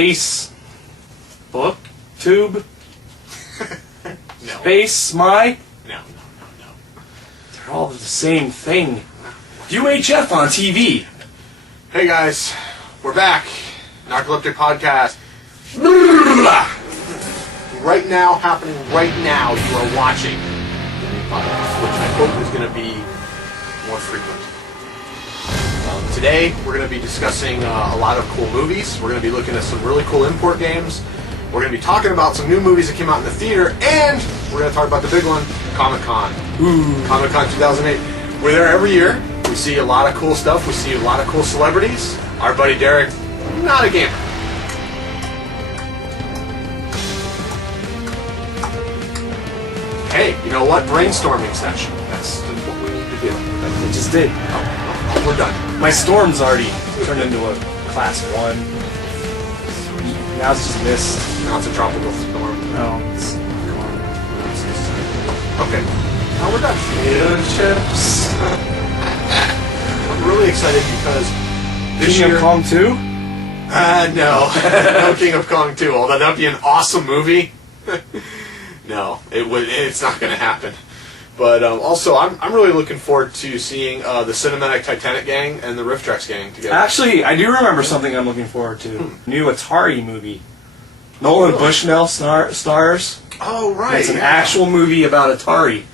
Facebook tube? No. Space my? No. They're all the same thing. UHF on TV. Hey guys, we're back. Narcoleptic Podcast. Right now, happening right now, you are watching, which I hope is going to be more frequent. Today, we're going to be discussing a lot of cool movies. We're going to be looking at some really cool import games. We're going to be talking about some new movies that came out in the theater, and we're going to talk about the big one, Comic-Con. Comic-Con 2008. We're there every year. We see a lot of cool stuff. We see a lot of cool celebrities. Our buddy Derek, not a gamer. Hey, you know what? Brainstorming session. That's what we need to do. I just did. Oh, we're done. My storm's already turned into a class 1. Now it's just mist. Now it's a tropical storm. No, it's Okay. Now we're done. potato chips. I'm really excited because this King year... of Kong 2? No. No King of Kong 2, although that'd be an awesome movie. No, it's not going to happen. But also, I'm really looking forward to seeing the Cinematic Titanic gang and the Riff Tracks gang together. Actually, I do remember something I'm looking forward to. New Atari movie. Nolan Bushnell stars. Oh, right. It's an actual movie about Atari.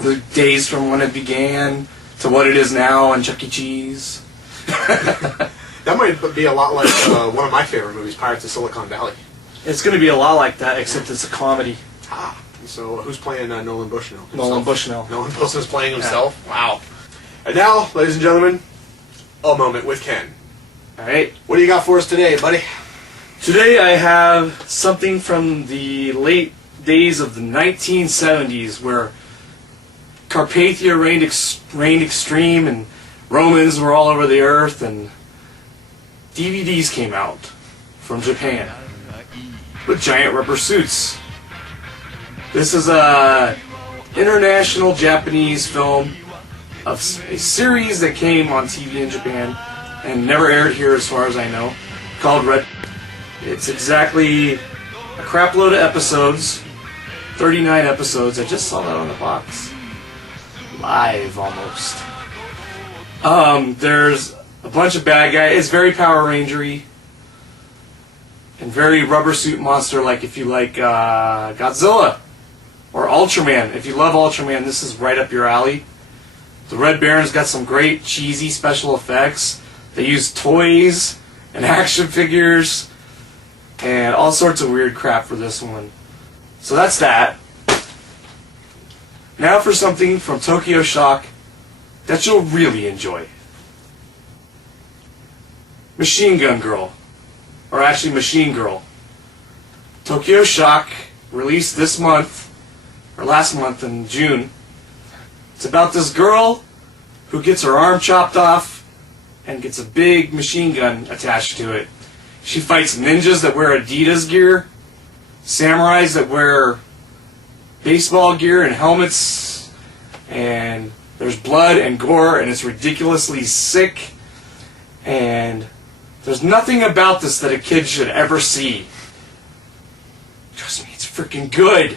The days from when it began to what it is now and Chuck E. Cheese. That might be a lot like one of my favorite movies, Pirates of Silicon Valley. It's going to be a lot like that, except it's a comedy. Ah, so who's playing Nolan Bushnell? Himself? Nolan Bushnell. Nolan Bushnell's playing himself? Yeah. Wow. And now, ladies and gentlemen, a moment with Ken. Alright. What do you got for us today, buddy? Today I have something from the late days of the 1970s where Carpathia reigned extreme and Romans were all over the earth and DVDs came out from Japan with giant rubber suits. This is a international Japanese film of a series that came on TV in Japan and never aired here as far as I know, called Red. It's exactly a crap load of episodes, 39 episodes. I just saw that on the box. Live, almost. There's a bunch of bad guys. It's very Power Ranger-y and very rubber suit monster-like if you like Godzilla or Ultraman. If you love Ultraman, this is right up your alley. The Red Baron's got some great cheesy special effects. They use toys and action figures and all sorts of weird crap for this one. So that's that. Now for something from Tokyo Shock that you'll really enjoy. Machine Gun Girl. Or actually Machine Girl. Tokyo Shock released this month, or last month in June. It's about this girl who gets her arm chopped off and gets a big machine gun attached to it. She fights ninjas that wear Adidas gear, samurais that wear baseball gear and helmets, and there's blood and gore, and it's ridiculously sick, and there's nothing about this that a kid should ever see. Trust me, it's freaking good.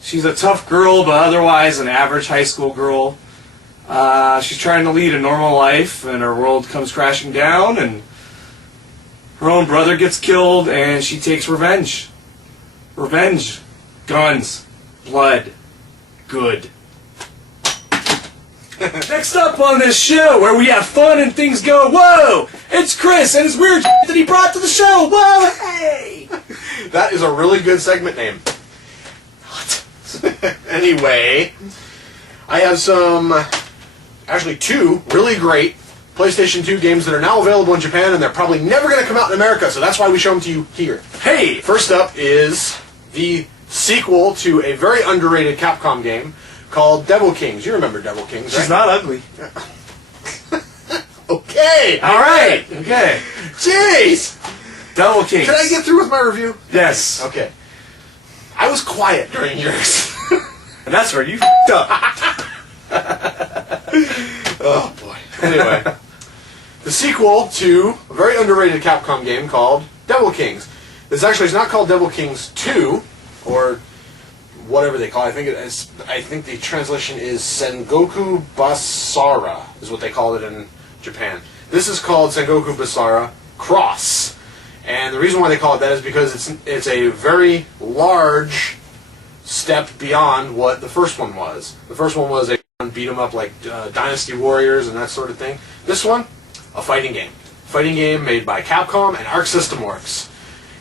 She's a tough girl, but otherwise an average high school girl. She's trying to lead a normal life, and her world comes crashing down, and her own brother gets killed, and she takes revenge. Revenge. Guns. Blood. Good. Next up on this show, where we have fun and things go, whoa! It's Chris and his weird that he brought to the show, whoa, hey! That is a really good segment name. What? Anyway, I have actually two really great PlayStation 2 games that are now available in Japan, and they're probably never going to come out in America, so that's why we show them to you here. Hey! First up is the sequel to a very underrated Capcom game called Devil Kings. You remember Devil Kings, right? She's not ugly. Okay! Alright! Okay. Jeez! Devil Kings. Can I get through with my review? Yes. Okay. I was quiet during yours. And that's where you f***ed up. Oh, boy. Anyway. The sequel to a very underrated Capcom game called Devil Kings. This actually is not called Devil Kings 2, or whatever they call it. I think the translation is Sengoku Basara, is what they call it in Japan. This is called Sengoku Basara Cross. And the reason why they call it that is because it's a very large step beyond what the first one was. The first one was a beat 'em up like Dynasty Warriors and that sort of thing. This one, a fighting game. Fighting game made by Capcom and Arc System Works.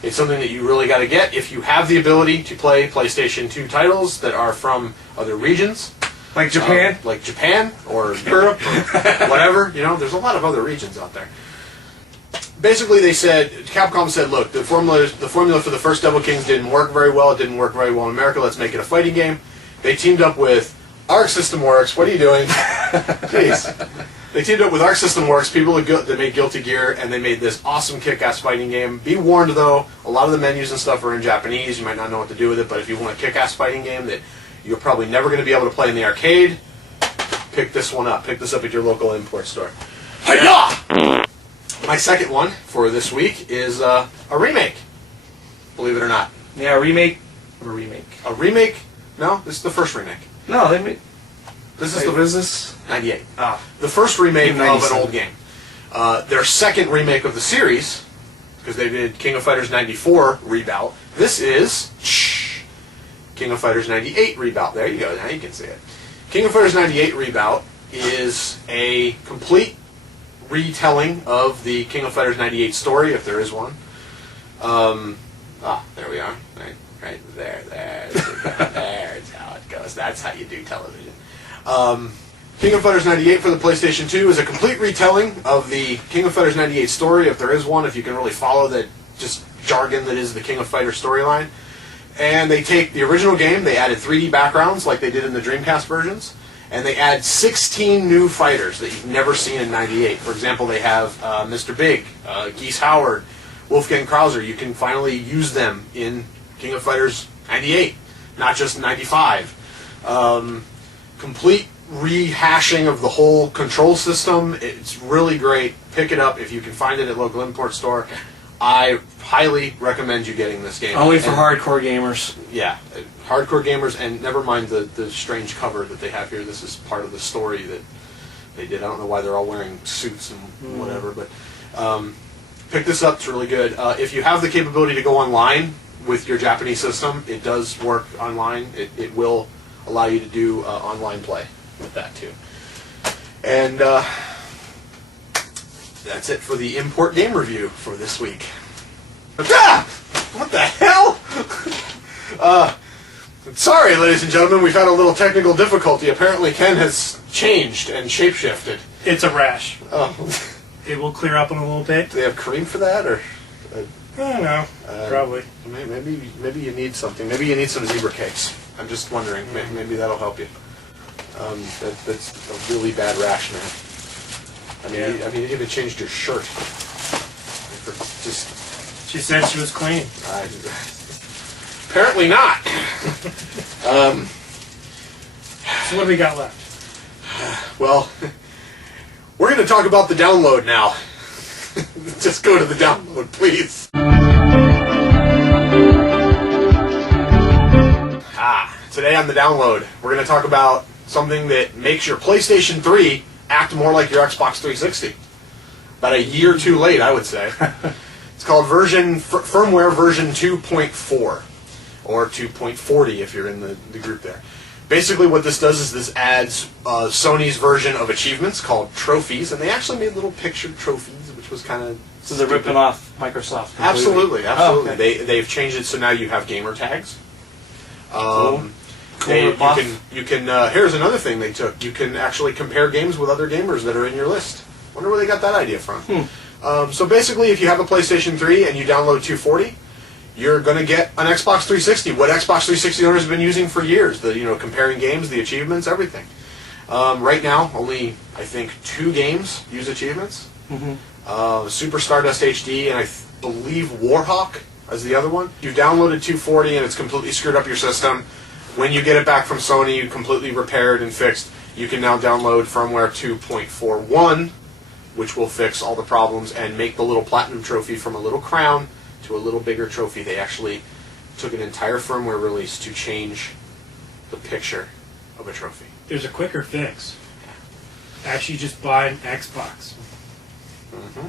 It's something that you really got to get if you have the ability to play PlayStation 2 titles that are from other regions. Like Japan? Like Japan or Europe or whatever. You know, there's a lot of other regions out there. Basically, Capcom said, look, the formula for the first Devil Kings didn't work very well. It didn't work very well in America. Let's make it a fighting game. They teamed up with Arc System Works. What are you doing? Jeez. They teamed up with Arc System Works, people that made Guilty Gear, and they made this awesome kick-ass fighting game. Be warned, though, a lot of the menus and stuff are in Japanese. You might not know what to do with it, but if you want a kick-ass fighting game that you're probably never going to be able to play in the arcade, pick this one up. Pick this up at your local import store. Hi-ya! My second one for this week is a remake, believe it or not. Yeah, a remake of a remake. A remake? No, this is the first remake. No, they made... This Wait, is what is this? 98. Ah. The first remake of an 97. old game. Their second remake of the series, because they did King of Fighters 94 Rebout. This is King of Fighters 98 Rebout. There you go. Now you can see it. King of Fighters 98 Rebout is a complete retelling of the King of Fighters 98 story, if there is one. There we are. Right there. There's how it goes. That's how you do television. King of Fighters 98 for the PlayStation 2 is a complete retelling of the King of Fighters 98 story, if there is one, if you can really follow that just jargon that is the King of Fighters storyline. And they take the original game, they added 3D backgrounds like they did in the Dreamcast versions, and they add 16 new fighters that you've never seen in 98. For example, they have Mr. Big, Geese Howard, Wolfgang Krauser. You can finally use them in King of Fighters 98, not just 95. Complete rehashing of the whole control system. It's really great. Pick it up if you can find it at local import store. I highly recommend you getting this game. Only for hardcore gamers. Yeah, hardcore gamers, and never mind the strange cover that they have here. This is part of the story that they did. I don't know why they're all wearing suits and whatever, but pick this up. It's really good. If you have the capability to go online with your Japanese system, it does work online. It will allow you to do online play with that too. And that's it for the import game review for this week. What the hell? Sorry, ladies and gentlemen, we've had a little technical difficulty. Apparently Ken has changed and shapeshifted. It's a rash. Oh. It will clear up in a little bit. Do they have cream for that, or? I don't know. Probably. Maybe you need something. Maybe you need some zebra cakes. I'm just wondering. Maybe that'll help you. That's a really bad rash, man. I mean, you even changed your shirt. She said she was clean. Apparently not. So what do we got left? Well, we're going to talk about the download now. Just go to the download, please. Today on the download, we're going to talk about something that makes your PlayStation 3 act more like your Xbox 360. About a year too late, I would say. It's called firmware version 2.4, or 2.40 if you're in the group there. Basically what this does is this adds Sony's version of achievements called trophies, and they actually made little pictured trophies, which was kind of So they're ripping off Microsoft completely. Absolutely. Oh, okay. They've changed it so now you have gamer tags. Cool. You can here's another thing they took. You can actually compare games with other gamers that are in your list. Wonder where they got that idea from. So basically, if you have a PlayStation 3 and you download 240, you're going to get an Xbox 360. What Xbox 360 owners have been using for years. Comparing games, the achievements, everything. Right now, only I think 2 games use achievements. Super Stardust HD and I believe Warhawk as the other one. You downloaded 240 and it's completely screwed up your system. When you get it back from Sony, completely repaired and fixed, you can now download firmware 2.41, which will fix all the problems and make the little platinum trophy from a little crown to a little bigger trophy. They actually took an entire firmware release to change the picture of a trophy. There's a quicker fix. Actually, just buy an Xbox. Mm-hmm.